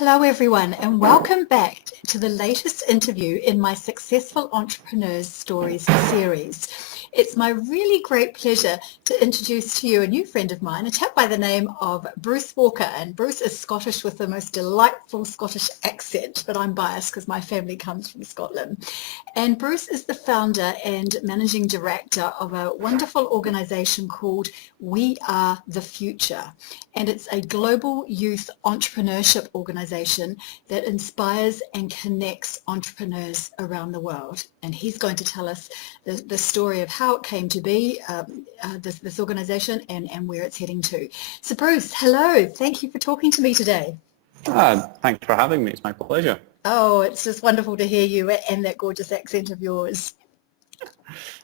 Hello everyone and welcome back to the latest interview in my Successful Entrepreneurs Stories series. It's my really great pleasure to introduce to you a new friend of mine, a chap by the name of Bruce Walker. And Bruce is Scottish with the most delightful Scottish accent, but I'm biased because my family comes from Scotland. And Bruce is the founder and managing director of a wonderful organisation called WeAreTheFuture. And it's a global youth entrepreneurship organisation that inspires and connects entrepreneurs around the world. And he's going to tell us the story of how it came to be, this organisation, and where it's heading to. So Bruce, hello. Thank you for talking to me today. Thanks for having me. It's my pleasure. Oh, it's just wonderful to hear you and that gorgeous accent of yours.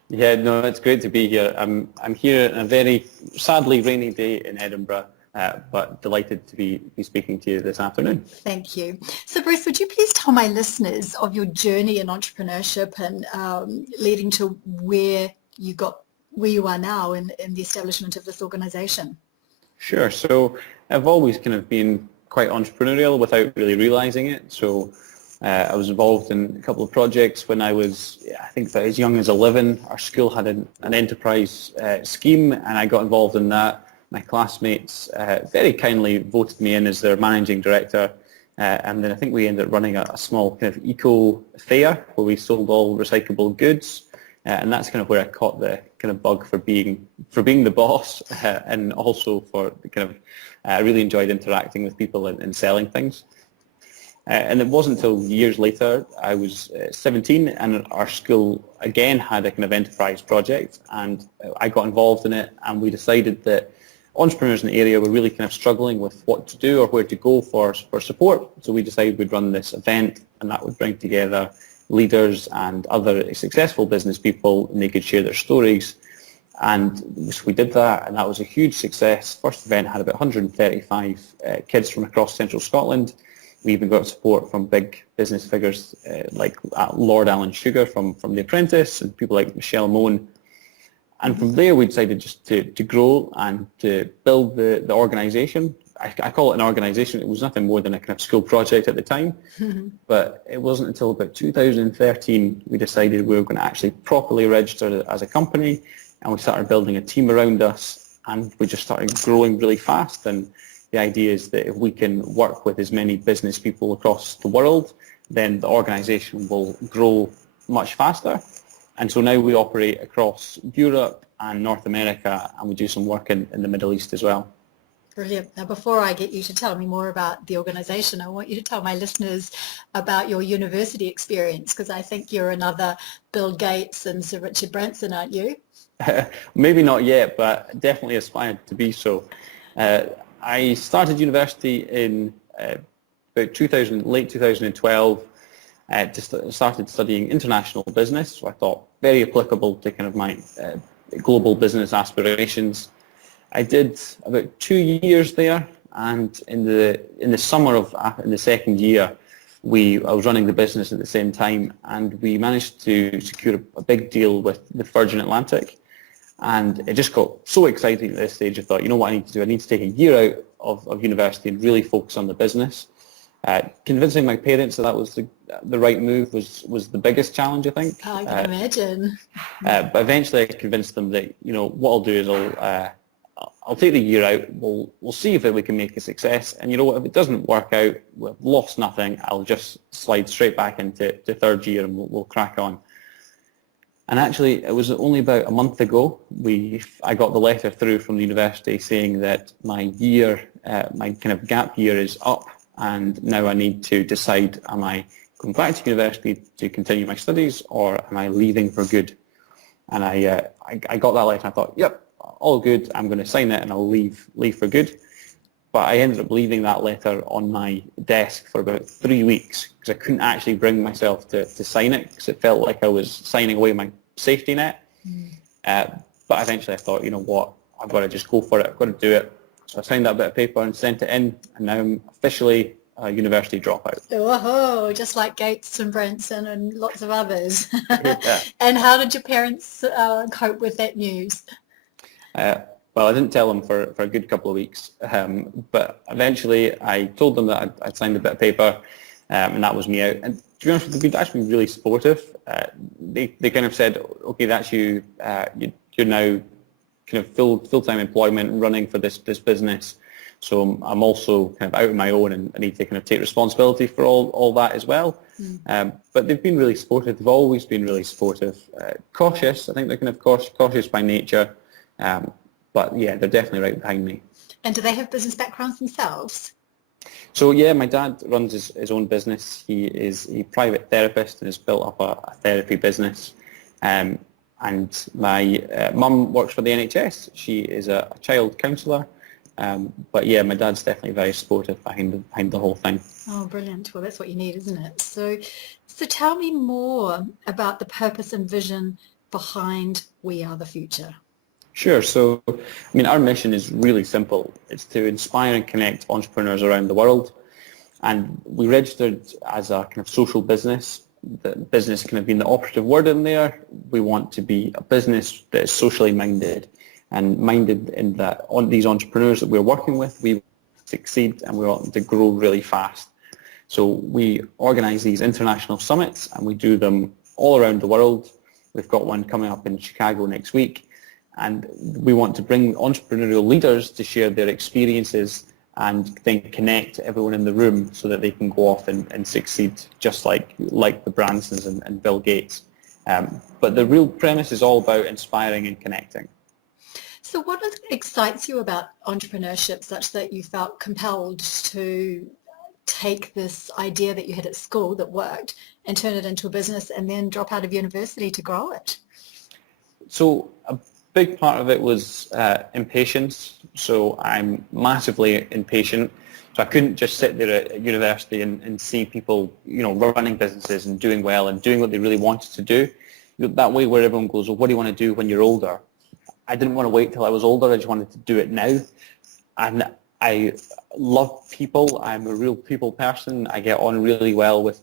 Yeah, no, it's great to be here. I'm here on a very sadly rainy day in Edinburgh, but delighted to be speaking to you this afternoon. Thank you. So Bruce, would you please tell my listeners of your journey in entrepreneurship and leading to where you are now in the establishment of this organisation? Sure. So I've always kind of been quite entrepreneurial without really realising it. So I was involved in a couple of projects when I was, I think about as young as 11. Our school had an enterprise scheme and I got involved in that. My classmates very kindly voted me in as their managing director, and then I think we ended up running a small kind of eco fair where we sold all recyclable goods, and that's kind of where I caught the kind of bug for being the boss, and also for the kind of I really enjoyed interacting with people and selling things. And it wasn't until years later, I was 17, and our school again had a kind of enterprise project, and I got involved in it, and we decided that entrepreneurs in the area were really kind of struggling with what to do or where to go for support. So we decided we'd run this event, and that would bring together leaders and other successful business people, and they could share their stories. And so we did that, and that was a huge success. First event had about 135 kids from across central Scotland. We even got support from big business figures like Lord Alan Sugar from The Apprentice, and people like Michelle Moan. And from there we decided just to grow and to build the organisation. I call it an organisation. It was nothing more than a kind of school project at the time. But it wasn't until about 2013 we decided we were going to actually properly register as a company, and we started building a team around us, and we just started growing really fast. And the idea is that if we can work with as many business people across the world, then the organisation will grow much faster. And so now we operate across Europe and North America, and we do some work in the Middle East as well. Brilliant. Now, before I get you to tell me more about the organisation, I want you to tell my listeners about your university experience, because I think you're another Bill Gates and Sir Richard Branson, aren't you? Maybe not yet, but definitely aspired to be so. I started university in about late 2012. Just started studying international business, so I thought very applicable to kind of my global business aspirations. I did about 2 years there, and in the summer in the second year, I was running the business at the same time, and we managed to secure a big deal with the Virgin Atlantic, and it just got so exciting at this stage. I thought, you know what I need to do? I need to take a year out of university and really focus on the business. Convincing my parents that was the right move was the biggest challenge, I think. I can imagine. But eventually I convinced them that, you know, what I'll do is I'll take the year out, we'll see if we can make a success, and you know what, if it doesn't work out, we've lost nothing, I'll just slide straight back into third year and we'll crack on. And actually, it was only about a month ago I got the letter through from the university saying that my kind of gap year is up, and now I need to decide, am I going back to university to continue my studies, or am I leaving for good? And I got that letter and I thought, yep, all good, I'm going to sign it and I'll leave for good. But I ended up leaving that letter on my desk for about 3 weeks because I couldn't actually bring myself to sign it, because it felt like I was signing away my safety net. But eventually I thought, you know what, I've got to just go for it, I've got to do it. So I signed that bit of paper and sent it in, and now I'm officially a university dropout. Oh, just like Gates and Branson and lots of others. Yeah. And how did your parents cope with that news? Well, I didn't tell them for a good couple of weeks, but eventually I told them that I'd signed a bit of paper, and that was me out. And to be honest with you, they've been actually really supportive. They kind of said, okay, that's you. You're now kind of full-time employment running for this business. So I'm also kind of out on my own, and I need to kind of take responsibility for all that as well. But they've been really supportive. They've always been really supportive. Cautious. I think they're kind of cautious by nature. But yeah, they're definitely right behind me. And do they have business backgrounds themselves? So yeah, my dad runs his own business. He is a private therapist and has built up a therapy business. And my mum works for the NHS. She is a child counsellor. But yeah, my dad's definitely very supportive behind the whole thing. Oh, brilliant. Well, that's what you need, isn't it? So tell me more about the purpose and vision behind We Are the Future. Sure. So, I mean, our mission is really simple. It's to inspire and connect entrepreneurs around the world. And we registered as a kind of social business. The business kind of being the operative word in there. We want to be a business that is socially minded, and minded in that on these entrepreneurs that we're working with, we succeed and we want them to grow really fast. So we organize these international summits, and we do them all around the world. We've got one coming up in Chicago next week. And we want to bring entrepreneurial leaders to share their experiences and then connect everyone in the room so that they can go off and succeed, just like the Bransons and Bill Gates. But the real premise is all about inspiring and connecting. So what excites you about entrepreneurship such that you felt compelled to take this idea that you had at school that worked and turn it into a business and then drop out of university to grow it? So a big part of it was impatience. So I'm massively impatient. So I couldn't just sit there at university and see people, running businesses and doing well and doing what they really wanted to do. That way where everyone goes, well, what do you want to do when you're older? I didn't want to wait till I was older. I just wanted to do it now. And I love people. I'm a real people person. I get on really well with,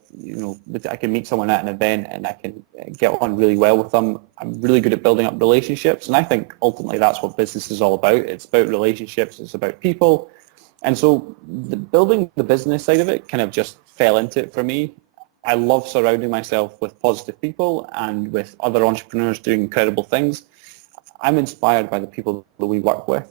I can meet someone at an event and I can get on really well with them. I'm really good at building up relationships. And I think ultimately that's what business is all about. It's about relationships. It's about people. And so building the business side of it kind of just fell into it for me. I love surrounding myself with positive people and with other entrepreneurs doing incredible things. I'm inspired by the people that we work with,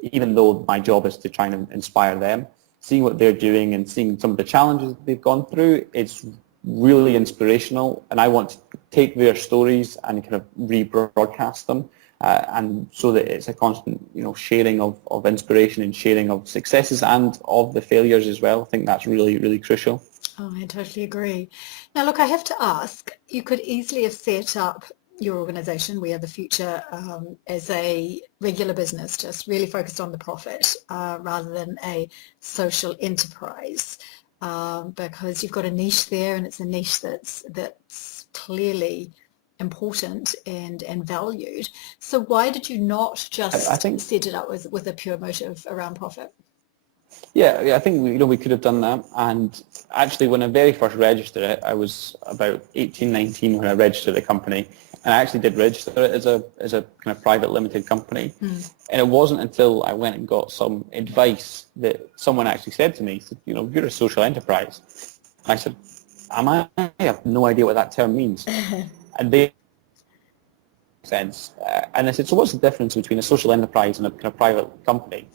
even though my job is to try and inspire them. Seeing what they're doing and seeing some of the challenges that they've gone through, it's really inspirational, and I want to take their stories and kind of rebroadcast them, and so that it's a constant, sharing of inspiration and sharing of successes and of the failures as well. I think that's really, really crucial. Oh, I totally agree. Now, look, I have to ask, you could easily have set up your organisation, We Are the Future, as a regular business, just really focused on the profit rather than a social enterprise, because you've got a niche there, and it's a niche that's clearly important and valued. So why did you not just set it up with a pure motive around profit? Yeah, I think we could have done that. And actually, when I very first registered it, I was about 18, 19 when I registered the company. And I actually did register it as a kind of private limited company. And it wasn't until I went and got some advice that someone actually said to me, said, you're a social enterprise. And I said, am I? I have no idea what that term means. And they sense. And I said, so what's the difference between a social enterprise and a kind of private company?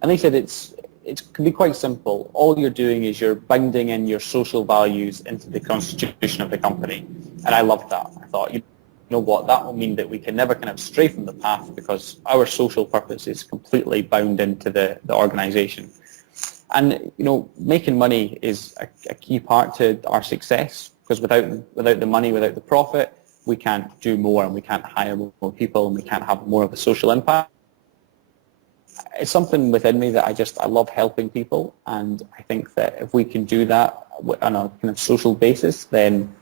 And they said it can be quite simple. All you're doing is you're binding in your social values into the constitution of the company. And I loved that. I thought, you know what, that will mean that we can never kind of stray from the path because our social purpose is completely bound into the organization. And, making money is a key part to our success, because without the money, without the profit, we can't do more, and we can't hire more people, and we can't have more of a social impact. It's something within me that I love helping people, and I think that if we can do that on a kind of social basis, then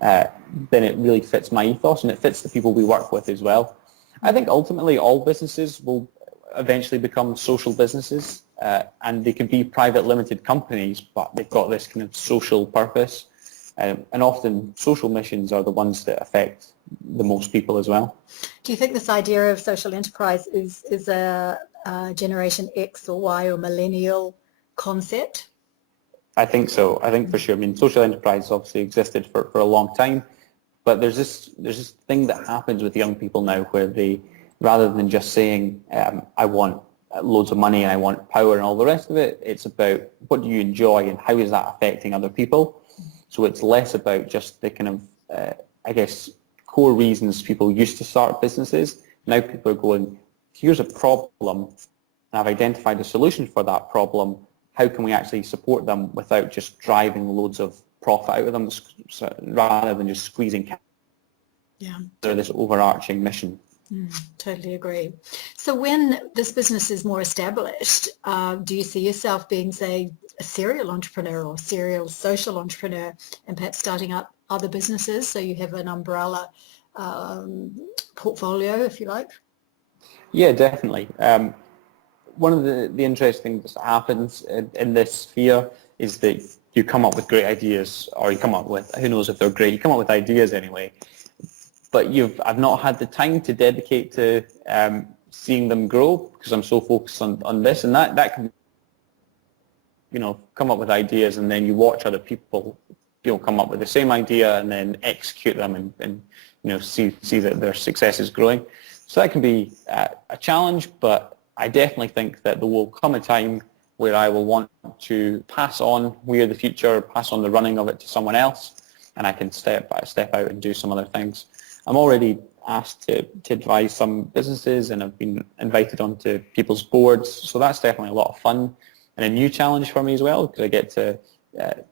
it really fits my ethos, and it fits the people we work with as well. I think ultimately all businesses will eventually become social businesses, and they can be private limited companies, but they've got this kind of social purpose, and often social missions are the ones that affect the most people as well. Do you think this idea of social enterprise is a Generation X or Y or millennial concept? I think so. I think for sure. I mean, social enterprise obviously existed for a long time, but there's this thing that happens with young people now where they, rather than just saying, I want loads of money and I want power and all the rest of it, it's about what do you enjoy and how is that affecting other people. So it's less about just the kind of, I guess, core reasons people used to start businesses. Now people are going, here's a problem, and I've identified a solution for that problem. How can we actually support them without just driving loads of profit out of them, rather than just squeezing cash? Yeah. So this overarching mission. Totally agree. So when this business is more established, do you see yourself being, say, a serial entrepreneur or serial social entrepreneur and perhaps starting up other businesses so you have an umbrella portfolio, if you like? Yeah, definitely. One of the interesting things that happens in this sphere is that you come up with great ideas, or you come up with, who knows if they're great, you come up with ideas anyway, but I've not had the time to dedicate to seeing them grow because I'm so focused on this, and that can, come up with ideas and then you watch other people, come up with the same idea and then execute them and see that their success is growing. So that can be a challenge, but I definitely think that there will come a time where I will want to pass on WeAreTheFuture, pass on the running of it to someone else, and I can step out and do some other things. I'm already asked to advise some businesses, and I've been invited onto people's boards, so that's definitely a lot of fun and a new challenge for me as well, because I get to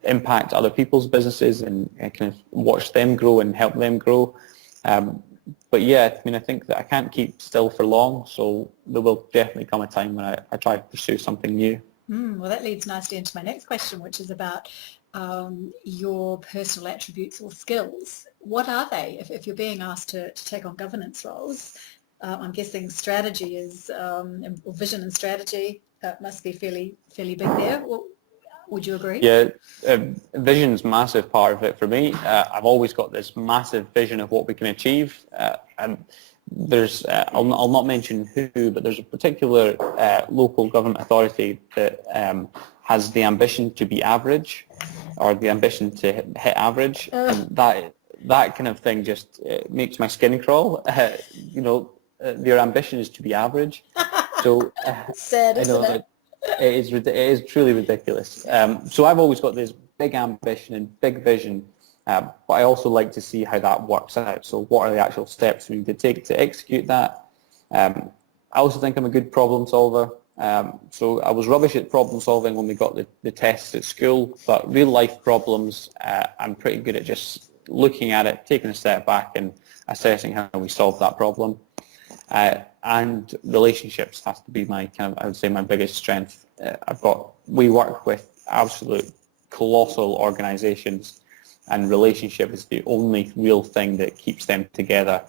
impact other people's businesses and kind of watch them grow and help them grow. But yeah, I think that I can't keep still for long, so there will definitely come a time when I try to pursue something new. Well, that leads nicely into my next question, which is about your personal attributes or skills. What are they? If you're being asked to take on governance roles, I'm guessing strategy is, or vision and strategy must be fairly big there. Would you agree? Yeah, vision's a massive part of it for me. I've always got this massive vision of what we can achieve. And there's, I'll not mention who, but there's a particular local government authority that has the ambition to be average, or the ambition to hit average. And that kind of thing just makes my skin crawl. Their ambition is to be average. So Sad, isn't it? It is truly ridiculous. So I've always got this big ambition and big vision, but I also like to see how that works out. So what are the actual steps we need to take to execute that? I also think I'm a good problem solver. So I was rubbish at problem solving when we got the tests at school, but real life problems, I'm pretty good at just looking at it, taking a step back and assessing how we solve that problem. And relationships has to be my I would say my biggest strength. We work with absolute colossal organizations, and relationship is the only real thing that keeps them together.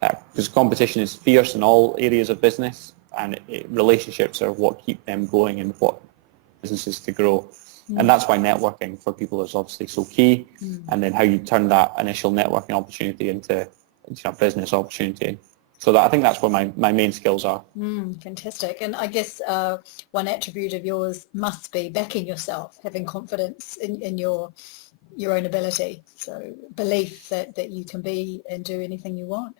Because competition is fierce in all areas of business, and relationships are what keep them going and what businesses to grow. And that's why networking for people is obviously so key, and then how you turn that initial networking opportunity into a business opportunity. So I think that's where my main skills are. Fantastic. And I guess one attribute of yours must be backing yourself, having confidence in your own ability. So belief that you can be and do anything you want.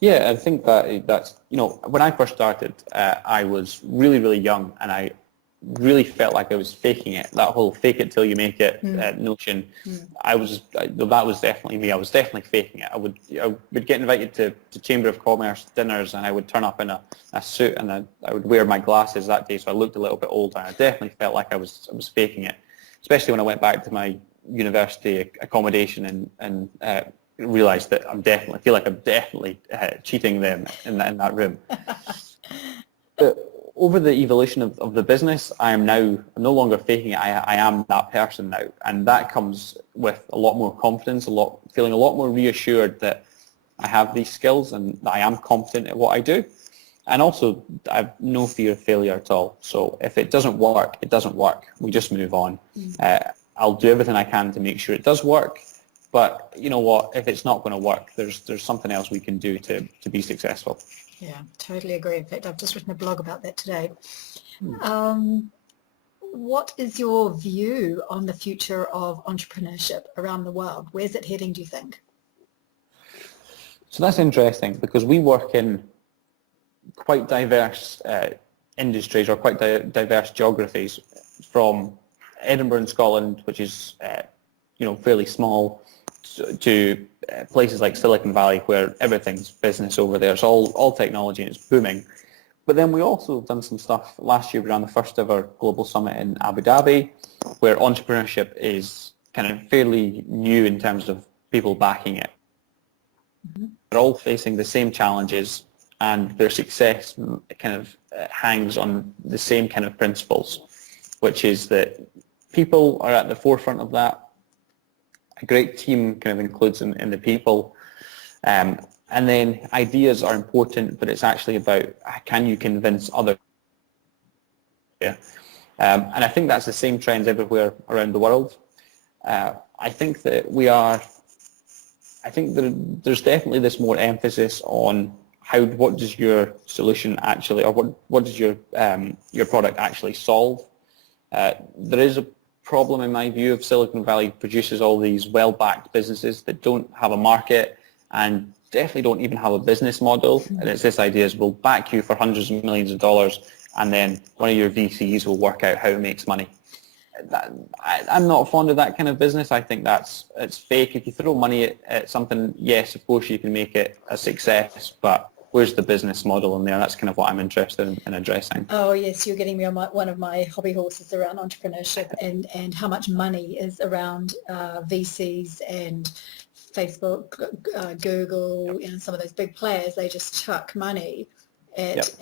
Yeah, I think that's, when I first started, I was really, really young, and I really felt like I was faking it. That whole fake it till you make it notion. That was definitely me. I was definitely faking it. I would get invited to Chamber of Commerce dinners, and I would turn up in a suit, and I would wear my glasses that day, so I looked a little bit older. I definitely felt like I was faking it, especially when I went back to my university accommodation and realised that I feel like I'm definitely cheating them in that room. But over the evolution of the business, I'm no longer faking it. I am that person now, and that comes with a lot more confidence, feeling a lot more reassured that I have these skills and that I am competent at what I do, and also I have no fear of failure at all. So if it doesn't work, it doesn't work. We just move on. I'll do everything I can to make sure it does work, but you know what, if it's not going to work, there's something else we can do to be successful. Yeah, totally agree. In fact, I've just written a blog about that today. What is your view on the future of entrepreneurship around the world? Where's it heading, do you think? So that's interesting because we work in quite diverse industries or quite diverse geographies, from Edinburgh in Scotland, which is fairly small, to places like Silicon Valley where everything's business over there. It's all technology and it's booming. But then we also done some stuff last year. We ran the first ever global summit in Abu Dhabi, where entrepreneurship is kind of fairly new in terms of people backing it. Mm-hmm. They're all facing the same challenges, and their success kind of hangs on the same kind of principles, which is that people are at the forefront of that. A great team kind of includes in the people. And then ideas are important, but it's actually about, can you convince others? And I think that's the same trends everywhere around the world. I think that there's definitely this more emphasis on what does your solution actually, or what does your product actually solve? There is a problem, in my view, of Silicon Valley produces all these well-backed businesses that don't have a market and definitely don't even have a business model. And it's this idea is we'll back you for hundreds of millions of dollars, and then one of your VCs will work out how it makes money. I'm not fond of that kind of business. I think it's fake. If you throw money at something, yes, of course you can make it a success, but where's the business model in there? That's kind of what I'm interested in addressing. Oh yes, you're getting me on one of my hobby horses around entrepreneurship and how much money is around VCs and Facebook, Google, some of those big players. They just chuck money at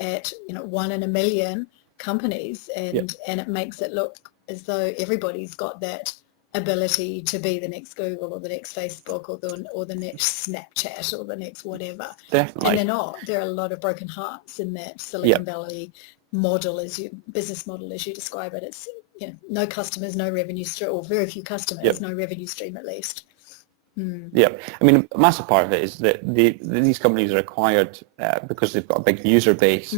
1 in a million companies, and it makes it look as though everybody's got that ability to be the next Google or the next Facebook or the next Snapchat or the next whatever. Definitely. And they're not. There are a lot of broken hearts in that Silicon Valley model, business model as you describe it. It's no customers, no revenue stream, or very few customers, no revenue stream at least. Yeah, I mean, a massive part of it is that these companies are acquired because they've got a big user base,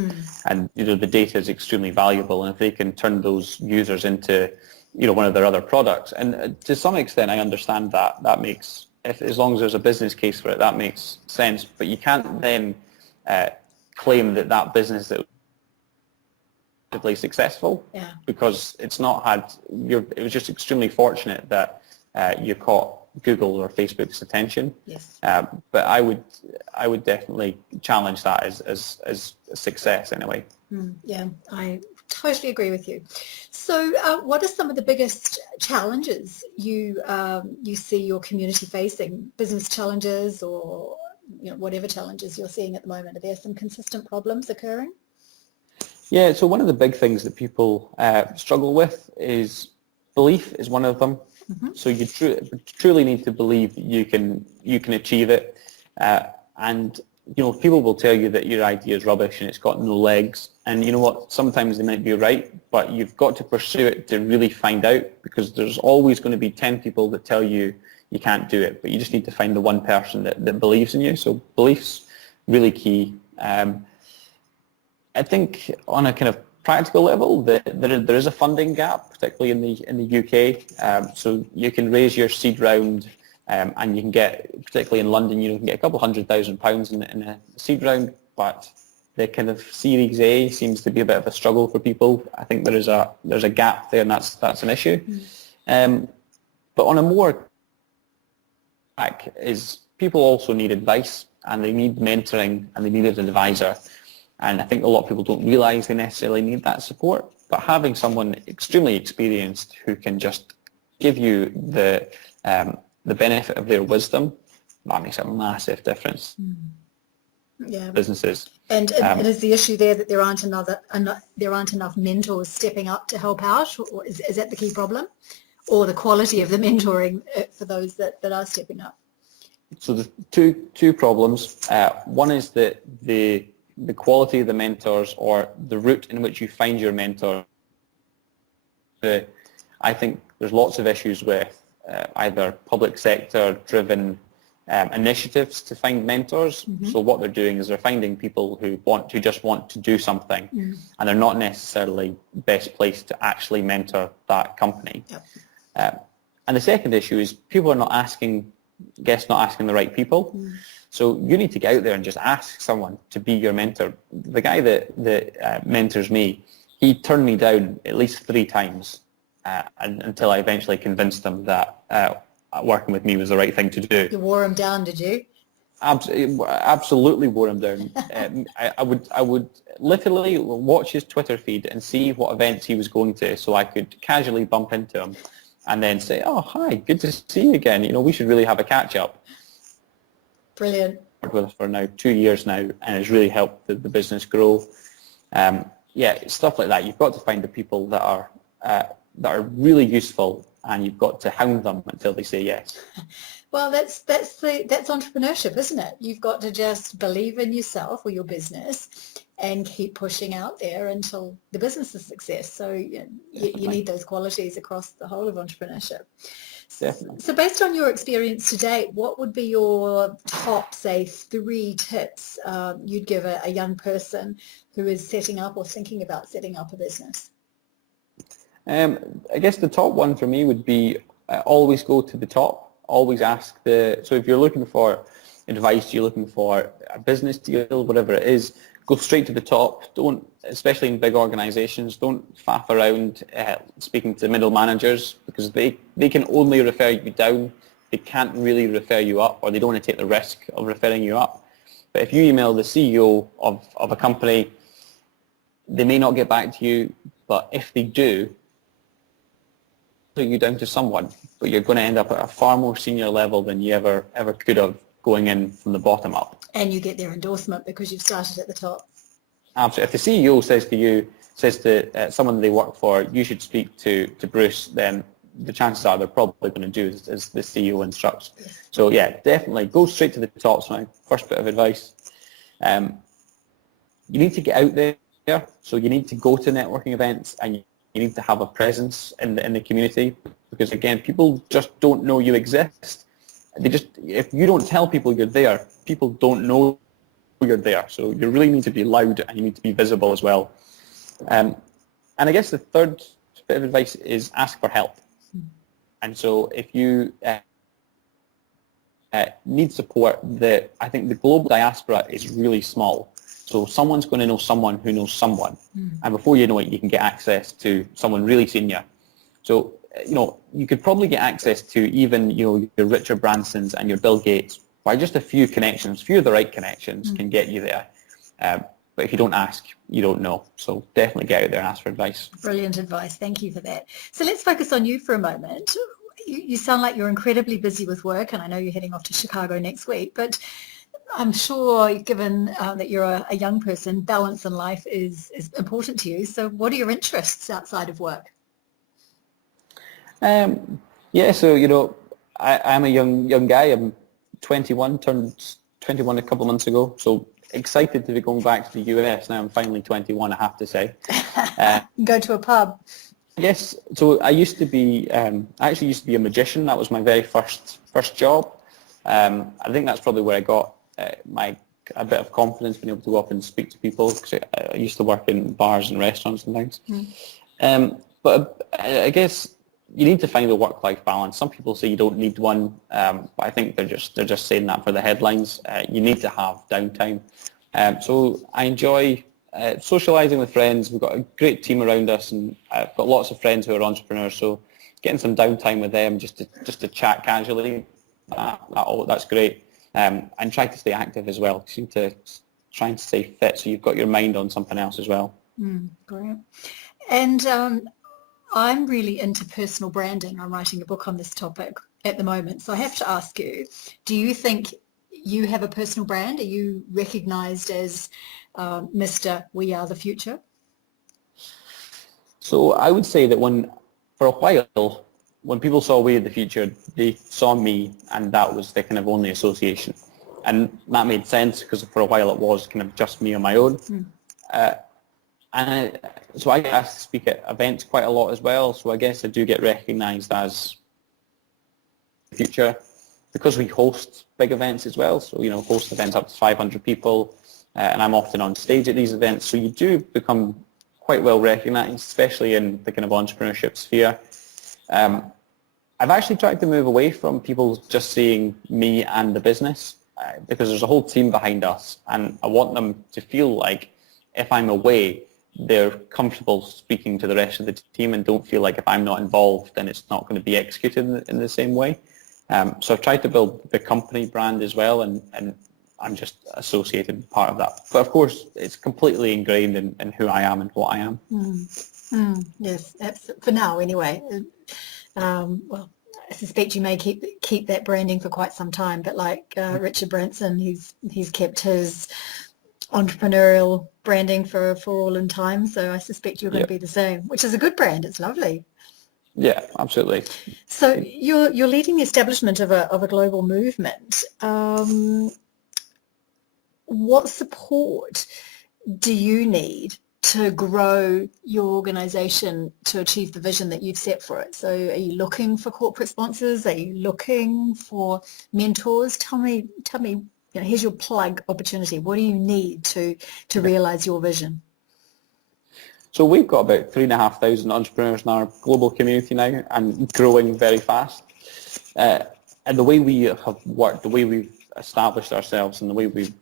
and the data is extremely valuable, and if they can turn those users into one of their other products, and to some extent I understand that makes, as long as there's a business case for it, that makes sense. But you can't then claim that business that was successful because it's not had. It was just extremely fortunate that you caught Google or Facebook's attention. Yes. But I would definitely challenge that as a success anyway. Yeah, I totally agree with you. So what are some of the biggest challenges you see your community facing? Business challenges or whatever challenges you're seeing at the moment? Are there some consistent problems occurring? Yeah, so one of the big things that people struggle with is belief is one of them. So you truly need to believe that you can achieve it, and people will tell you that your idea is rubbish and it's got no legs, and you know what, sometimes they might be right, but you've got to pursue it to really find out, because there's always going to be 10 people that tell you you can't do it, but you just need to find the one person that believes in you. So belief's really key. I think on a kind of practical level, there is a funding gap, particularly in the UK. So you can raise your seed round, and you can get, particularly in London, you can get a couple £100,000 in a seed round, but the kind of Series A seems to be a bit of a struggle for people. I think there's a gap there, and that's an issue. But on a more back is people also need advice, and they need mentoring, and they need an advisor. And I think a lot of people don't realise they necessarily need that support, but having someone extremely experienced who can just give you the benefit of their wisdom, that makes a massive difference. Yeah. Businesses. And is the issue there that there aren't enough mentors stepping up to help out, or is that the key problem, or the quality of the mentoring for those that are stepping up? So the two problems. One is that the quality of the mentors, or the route in which you find your mentor. I think there's lots of issues with either public sector driven initiatives to find mentors. So what they're doing is they're finding people who just want to do something, and they're not necessarily best placed to actually mentor that company. And the second issue is people are not asking the right people. So you need to get out there and just ask someone to be your mentor. The guy that mentors me, he turned me down at least 3 times until I eventually convinced him that working with me was the right thing to do. You wore him down, did you? Absolutely wore him down. I would literally watch his Twitter feed and see what events he was going to, so I could casually bump into him and then say, "Oh, hi, good to see you again. We should really have a catch up." Brilliant. I've been with us for now 2 years now, and it's really helped the business grow. Stuff like that. You've got to find the people that are really useful, and you've got to hound them until they say yes. Well, that's entrepreneurship, isn't it? You've got to just believe in yourself or your business and keep pushing out there until the business is a success. So you need those qualities across the whole of entrepreneurship. Definitely. So based on your experience to date, what would be your top, say, 3 tips you'd give a young person who is setting up or thinking about setting up a business? I guess the top one for me would be always go to the top. Always ask so if you're looking for advice, you're looking for a business deal, whatever it is, go straight to the top. Don't, especially in big organizations, don't faff around speaking to middle managers, because they can only refer you down. They can't really refer you up, or they don't want to take the risk of referring you up. But if you email the CEO of a company, they may not get back to you, but if they do, you down to someone, but you're going to end up at a far more senior level than you ever could have going in from the bottom up. And you get their endorsement because you've started at the top. Absolutely. If the CEO says to someone they work for, you should speak to Bruce, then the chances are they're probably going to do as the CEO instructs. So yeah, definitely go straight to the top. So my first bit of advice. You need to get out there, so you need to go to networking events, and you need to have a presence in the community, because again, people just don't know you exist. If you don't tell people you're there, people don't know you're there. So you really need to be loud, and you need to be visible as well. And I guess the third bit of advice is ask for help. And so if you need support, I think the global diaspora is really small. So someone's going to know someone who knows someone. And before you know it, you can get access to someone really senior. So, you could probably get access to even, your Richard Bransons and your Bill Gates by just a few connections. A few of the right connections can get you there. But if you don't ask, you don't know. So definitely get out there and ask for advice. Brilliant advice. Thank you for that. So let's focus on you for a moment. You sound like you're incredibly busy with work, and I know you're heading off to Chicago next week, but I'm sure, given that you're a young person, balance in life is important to you. So what are your interests outside of work? So, I'm a young guy. I'm 21, turned 21 a couple of months ago. So excited to be going back to the US now. I'm finally 21, I have to say. Go to a pub. Yes. So I actually used to be a magician. That was my very first job. I think that's probably where I got a bit of confidence, being able to go up and speak to people, because I used to work in bars and restaurants and things. But I guess you need to find a work-life balance. Some people say you don't need one, but I think they're just saying that for the headlines. You need to have downtime. So I enjoy socializing with friends. We've got a great team around us, and I've got lots of friends who are entrepreneurs. So getting some downtime with them, just to chat casually, that's great. And try to stay active as well. You need to try and stay fit, so you've got your mind on something else as well. Great. And I'm really into personal branding. I'm writing a book on this topic at the moment. So I have to ask you, do you think you have a personal brand? Are you recognized as Mr. We Are the Future? So I would say that for a while, when people saw We Are the Future, they saw me, and that was the kind of only association. And that made sense, because for a while it was kind of just me on my own. So I get asked to speak at events quite a lot as well, so I guess I do get recognised as Future, because we host big events as well, so host events up to 500 people, and I'm often on stage at these events, so you do become quite well recognised, especially in the kind of entrepreneurship sphere. I've actually tried to move away from people just seeing me and the business, because there's a whole team behind us, and I want them to feel like if I'm away, they're comfortable speaking to the rest of the team and don't feel like if I'm not involved, then it's not going to be executed in the same way. So I've tried to build the company brand as well, and I'm just associated part of that. But of course, it's completely ingrained in who I am and what I am. Yes, for now anyway. Well, I suspect you may keep that branding for quite some time, but like Richard Branson, he's kept his entrepreneurial branding for all in time, so I suspect you're going to be the same, which is a good brand. It's lovely. Yeah, absolutely. So you're leading the establishment of a global movement. What support do you need to grow your organisation to achieve the vision that you've set for it? So are you looking for corporate sponsors? Are you looking for mentors? Tell me, here's your plug opportunity. What do you need to realise your vision? So we've got about 3,500 entrepreneurs in our global community now, and growing very fast. And the way we have worked, the way we've established ourselves, and the way we've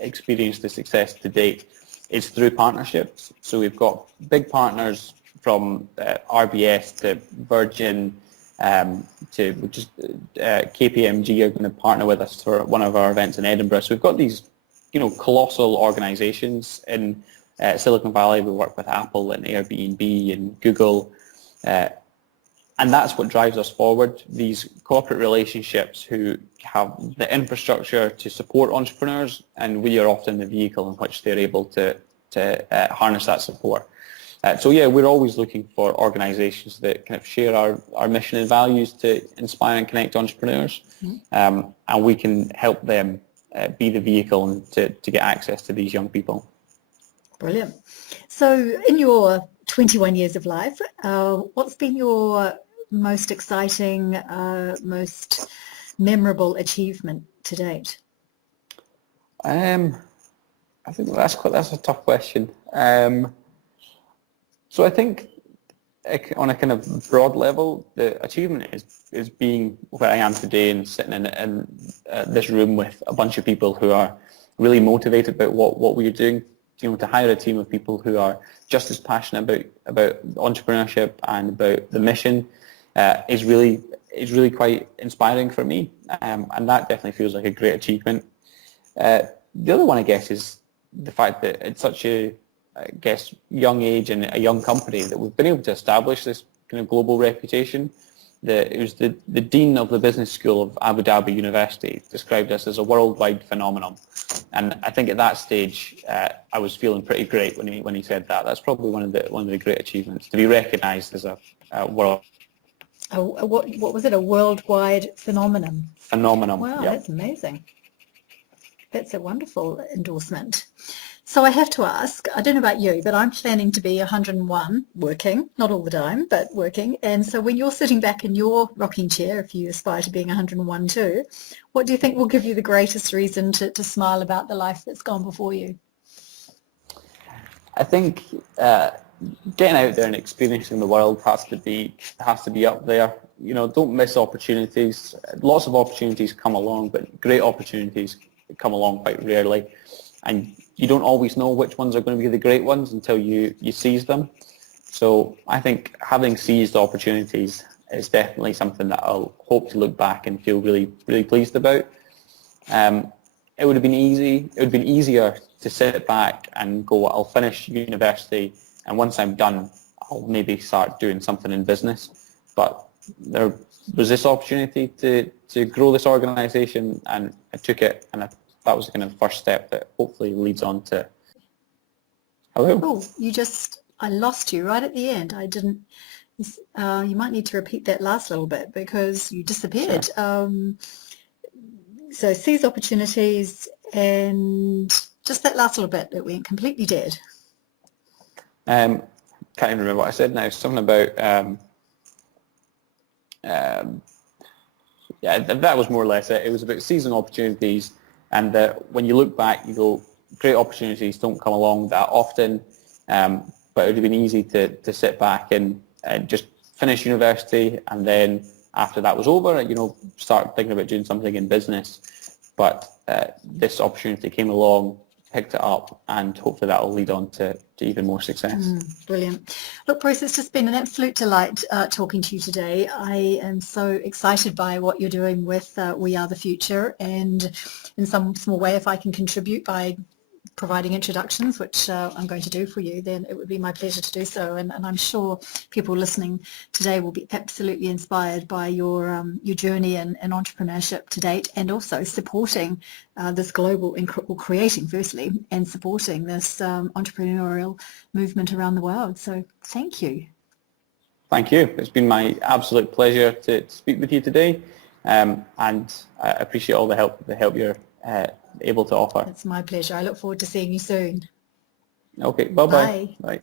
experienced the success to date is through partnerships. So we've got big partners from RBS to Virgin to KPMG are going to partner with us for one of our events in Edinburgh. So we've got these, colossal organisations in Silicon Valley. We work with Apple and Airbnb and Google, and that's what drives us forward. These corporate relationships who have the infrastructure to support entrepreneurs, and we are often the vehicle in which they're able to harness that support. So yeah, we're always looking for organisations that kind of share our mission and values to inspire and connect entrepreneurs, and we can help them be the vehicle and to get access to these young people. Brilliant. So in your 21 years of life, what's been your most exciting, most memorable achievement to date? I think that's a tough question. So I think on a kind of broad level, the achievement is being where I am today and sitting in this room with a bunch of people who are really motivated about what we're doing. To hire a team of people who are just as passionate about entrepreneurship and about the mission is really quite inspiring for me, and that definitely feels like a great achievement. The other one, I guess, is the fact that at such a young age and a young company that we've been able to establish this kind of global reputation. It was the dean of the business school of Abu Dhabi University described us as a worldwide phenomenon, and I think at that stage I was feeling pretty great when he said that. That's probably one of the great achievements, to be recognised as a world. What was it? A worldwide phenomenon. Phenomenon. Wow, Yep. That's amazing. That's a wonderful endorsement. So I have to ask, I don't know about you, but I'm planning to be 101 working, not all the time, but working. And so when you're sitting back in your rocking chair, if you aspire to being 101 too, what do you think will give you the greatest reason to smile about the life that's gone before you? I think getting out there and experiencing the world has to be up there. Don't miss opportunities. Lots of opportunities come along, but great opportunities come along quite rarely. And you don't always know which ones are going to be the great ones until you seize them. So I think having seized opportunities is definitely something that I'll hope to look back and feel really, really pleased about. It would have been easy. It would have been easier to sit back and go, I'll finish university, and once I'm done, I'll maybe start doing something in business. But there was this opportunity to grow this organisation, and I took it, and that was the kind of first step that hopefully leads on to... Hello? Oh, I lost you right at the end. I didn't... you might need to repeat that last little bit because you disappeared. Sure. So seize opportunities, and just that last little bit that went completely dead. Can't even remember what I said now. Something about... yeah, that was more or less it. It was about seizing opportunities, and that when you look back, you go, great opportunities don't come along that often, but it would have been easy to sit back and just finish university, and then after that was over, start thinking about doing something in business. But this opportunity came along, picked it up, and hopefully that will lead on to even more success. Brilliant. Look, Bruce, it's just been an absolute delight talking to you today. I am so excited by what you're doing with We Are the Future, and in some small way, if I can contribute by providing introductions, which I'm going to do for you, then it would be my pleasure to do so. And I'm sure people listening today will be absolutely inspired by your journey in entrepreneurship to date, and also supporting this global, creating firstly, and supporting this entrepreneurial movement around the world. So thank you. Thank you. It's been my absolute pleasure to speak with you today, and I appreciate all the help you're able to offer. It's my pleasure. I look forward to seeing you soon. Okay, bye-bye. Bye. Bye.